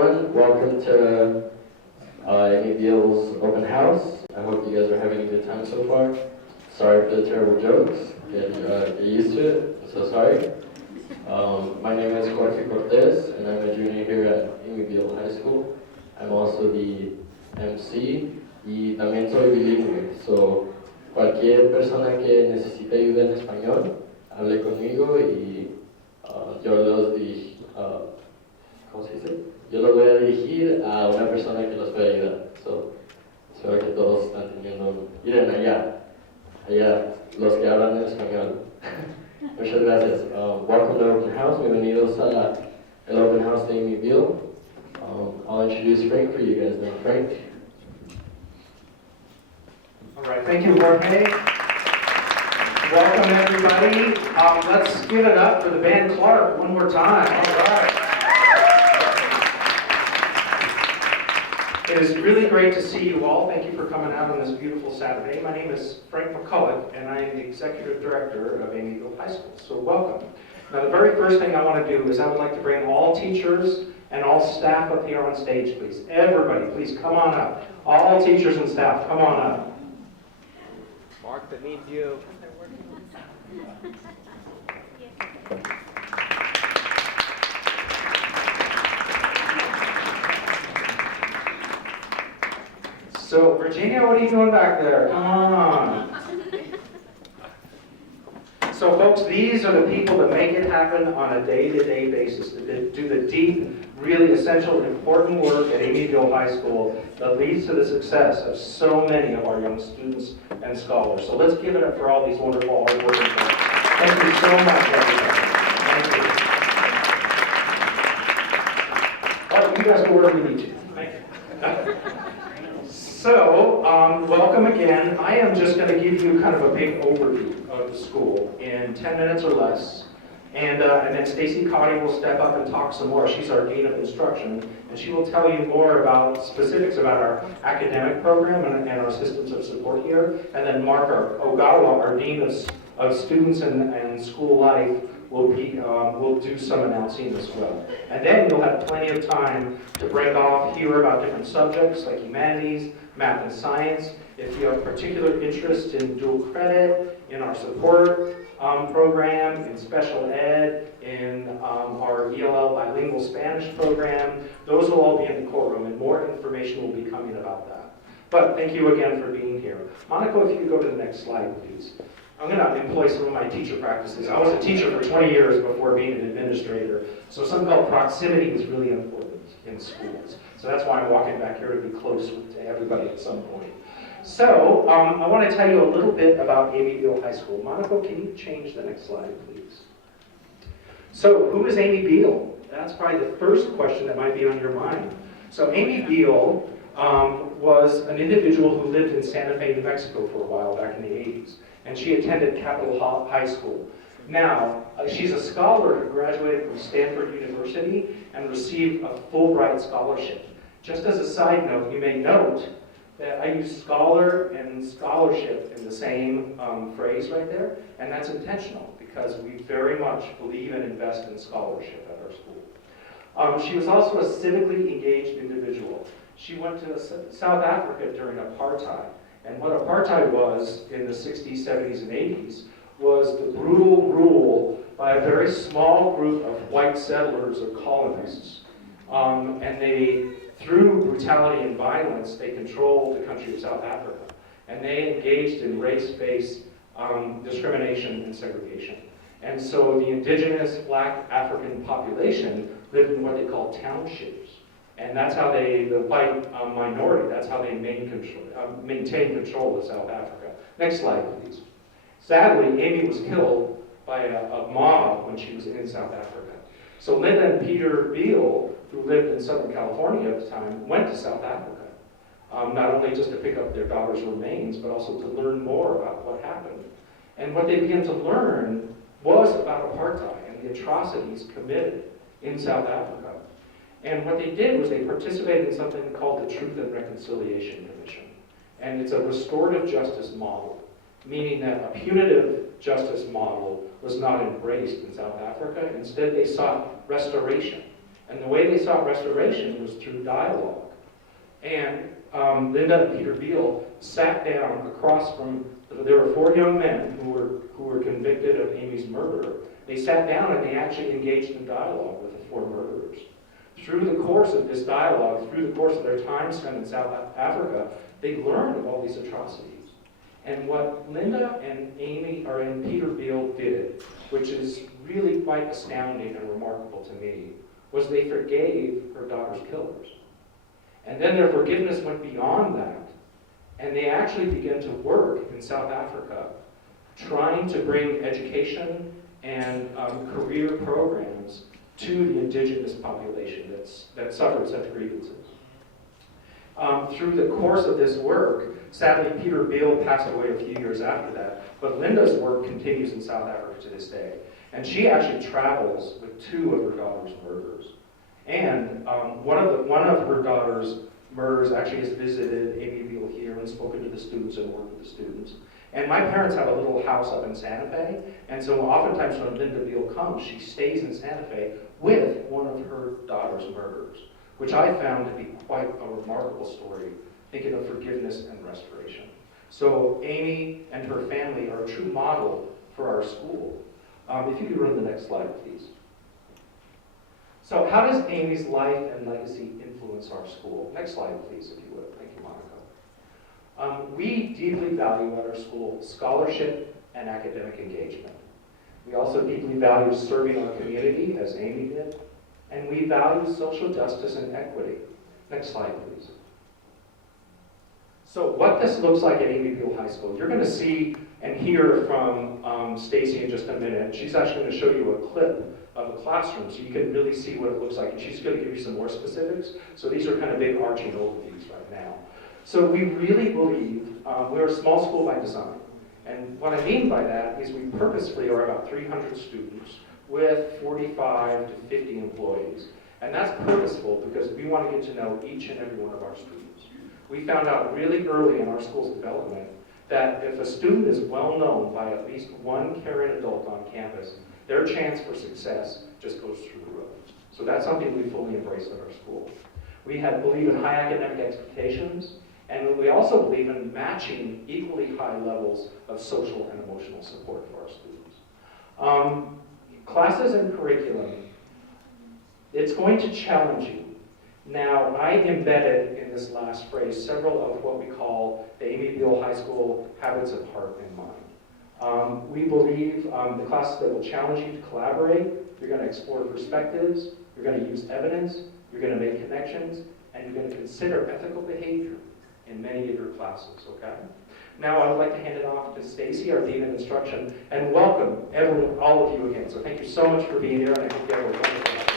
everyone. Welcome to Amy Beetle's open house. I hope you guys are having a good time so far. Sorry for the terrible jokes. Get used to it. I'm so sorry. My name is Jorge Cortez, and I'm a junior here at Amy Biehl High School. I'm also the MC y también soy bilingüe. So, cualquier persona que necesite ayuda en español, hable conmigo y yo los ¿cómo se dice? Yo los voy a dirigir a una persona que los pueda ayudar. So, espero que todos están teniendo, miren allá, los que hablan en español. Muchas gracias. Welcome to Open House. Bienvenidos a el Open House de Amy Beetle. I'll introduce Frank for you guys now. Frank. All right, thank you, Jorge. Welcome, everybody. Let's give it up for the band Clark one more time. All right. It is really great to see you all. Thank you for coming out on this beautiful Saturday. My name is Frank McCulloch, and I am the Executive Director of Amy Beetle High School. So welcome. Now, the very first thing I want to do is I would like to bring all teachers and all staff up here on stage, please. Everybody, please come on up. All teachers and staff, come on up. Mark, that needs you. So, Virginia, what are you doing back there? Come on. So, folks, these are the people that make it happen on a day-to-day basis, that do the deep, really essential, important work at Amy Beetle High School that leads to the success of so many of our young students and scholars. So let's give it up for all these wonderful hard-working folks. Thank you so much, everybody. Thank you. All right, you guys go wherever you need to. Thank you. So, welcome again. I am just going to give you kind of a big overview of the school in 10 minutes or less. And then Stacy Cotty will step up and talk some more. She's our Dean of Instruction, and she will tell you more about specifics about our academic program and our systems of support here. And then Mark Ogawa, our Dean of Students and School Life, will do some announcing as well. And then you'll have plenty of time to break off, hear about different subjects like humanities, math and science. If you have particular interest in dual credit, in our support program, in special ed, in our ELL bilingual Spanish program, those will all be in the courtroom, and more information will be coming about that. But thank you again for being here. Monica, if you could go to the next slide, please. I'm going to employ some of my teacher practices. I was a teacher for 20 years before being an administrator, so something called proximity is really important in schools. So that's why I'm walking back here to be close to everybody at some point. So, I want to tell you a little bit about Amy Beetle High School. Monica, can you change the next slide, please? So, who is Amy Beetle? That's probably the first question that might be on your mind. So, Amy Beetle was an individual who lived in Santa Fe, New Mexico for a while back in the 80s. And she attended Capitol High School. Now, she's a scholar who graduated from Stanford University and received a Fulbright scholarship. Just as a side note, you may note that I use scholar and scholarship in the same phrase right there, and that's intentional because we very much believe and invest in scholarship at our school. She was also a civically engaged individual. She went to South Africa during apartheid, and what apartheid was in the 60s, 70s, and 80s was the brutal rule by a very small group of white settlers or colonists, and they, through brutality and violence, they controlled the country of South Africa. And they engaged in race-based discrimination and segregation. And so the indigenous black African population lived in what they called townships. And that's how the white minority, that's how they maintained control of South Africa. Next slide, please. Sadly, Amy was killed by a mob when she was in South Africa. So Linda and Peter Biehl, who lived in Southern California at the time, went to South Africa, not only just to pick up their daughter's remains, but also to learn more about what happened. And what they began to learn was about apartheid and the atrocities committed in South Africa. And what they did was they participated in something called the Truth and Reconciliation Commission. And it's a restorative justice model, meaning that a punitive justice model was not embraced in South Africa. Instead, they sought restoration. And the way they sought restoration was through dialogue. And Linda and Peter Biehl sat down across from, there were 4 young men who were convicted of Amy's murder. They sat down and they actually engaged in dialogue with the 4 murderers. Through the course of this dialogue, through the course of their time spent in South Africa, they learned of all these atrocities. And what Linda and Peter Biehl did, which is really quite astounding and remarkable to me, was they forgave her daughter's killers. And then their forgiveness went beyond that, and they actually began to work in South Africa, trying to bring education and career programs to the indigenous population that suffered such grievances. Through the course of this work, sadly Peter Biehl passed away a few years after that, but Linda's work continues in South Africa to this day. And she actually travels with 2 of her daughter's murderers. And one of her daughter's murderers actually has visited Amy Beetle here and spoken to the students and worked with the students. And my parents have a little house up in Santa Fe, and so oftentimes when Linda Biehl comes, she stays in Santa Fe with one of her daughter's murderers, which I found to be quite a remarkable story, thinking of forgiveness and restoration. So Amy and her family are a true model for our school. If you could run the next slide, please. So how does Amy's life and legacy influence our school? Next slide, please, if you would. Thank you, Monica. We deeply value at our school scholarship and academic engagement. We also deeply value serving our community, as Amy did, and we value social justice and equity. Next slide, please. So what this looks like at Amy Biehl High School, you're going to see and hear from Stacy in just a minute. She's actually going to show you a clip of a classroom so you can really see what it looks like, and she's going to give you some more specifics. So these are kind of big arching overviews right now. So we really believe we're a small school by design. And what I mean by that is we purposefully are about 300 students with 45 to 50 employees. And that's purposeful because we want to get to know each and every one of our students. We found out really early in our school's development that if a student is well known by at least one caring adult on campus, their chance for success just goes through the roof. So that's something we fully embrace at our school. We believe in high academic expectations, and we also believe in matching equally high levels of social and emotional support for our students. Classes and curriculum, it's going to challenge you. Now, I embedded in this last phrase several of what we call the Amy Biehl High School habits of heart and mind. We believe the classes that will challenge you to collaborate, you're going to explore perspectives, you're going to use evidence, you're going to make connections, and you're going to consider ethical behavior in many of your classes, okay? Now I would like to hand it off to Stacy, our Dean of Instruction, and welcome all of you again. So thank you so much for being here, and I hope you have a wonderful night.